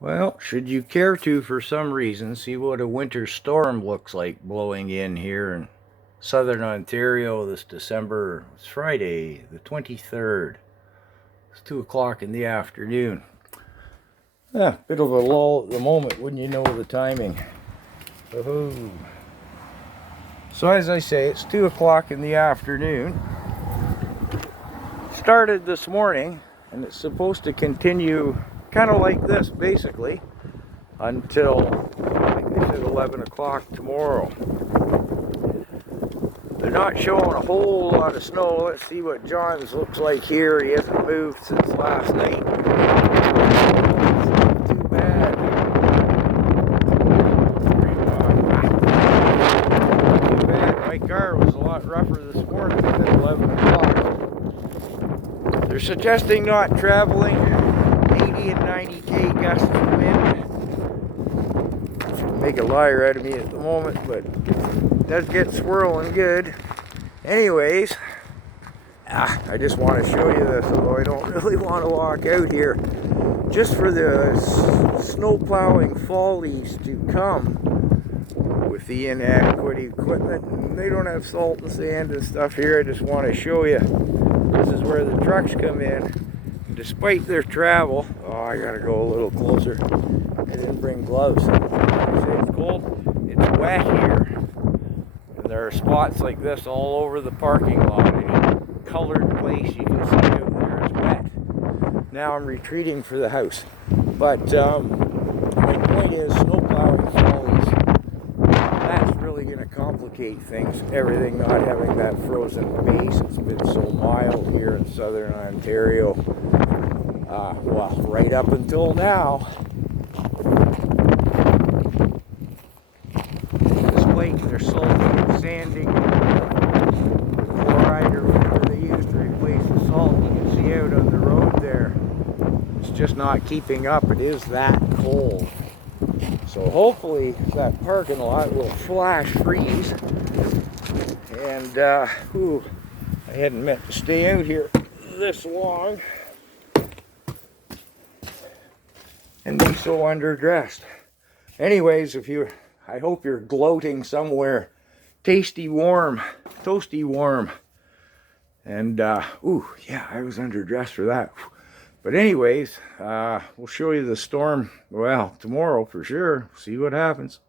Well, should you care to, for some reason, see what a winter storm looks like blowing in here in southern Ontario this December, it's Friday, the 23rd. It's 2 o'clock in the afternoon. Bit of a lull at the moment, wouldn't you know the timing? Oh. So as I say, it's 2 o'clock in the afternoon. Started this morning, and it's supposed to continue kind of like this, basically, until, I think they said 11 o'clock tomorrow. They're not showing a whole lot of snow. Let's see what John's looks like here. He hasn't moved since last night. It's not too bad. Not too bad. My car was a lot rougher this morning at 11 o'clock. They're suggesting not traveling. 80 and 90k gusts of wind. Make a liar out of me at the moment, but it does get swirling good. Anyways, I just want to show you this, although I don't really want to walk out here. Just for the snow plowing follies to come with the inadequate equipment. And they don't have salt and sand and stuff here. I just want to show you. This is where the trucks come in. Despite their travel, I gotta go a little closer. I didn't bring gloves. Like I say, it's cold, it's wet here. And there are spots like this all over the parking lot. Any colored place you can see out there is wet. Now I'm retreating for the house. But my point is, snow plowing follies, that's really gonna complicate things. Everything not having that frozen base. It's been so mild here in southern Ontario. Well, right up until now. Despite their salting, sanding, chloride or whatever they use to replace the salt, you can see out on the road there. It's just not keeping up. It is that cold. So hopefully that parking lot will flash freeze. And, I hadn't meant to stay out here this long and be so underdressed. Anyways, I hope you're gloating somewhere tasty warm, toasty warm. And, yeah, I was underdressed for that. But anyways, we'll show you the storm, well, tomorrow for sure. See what happens.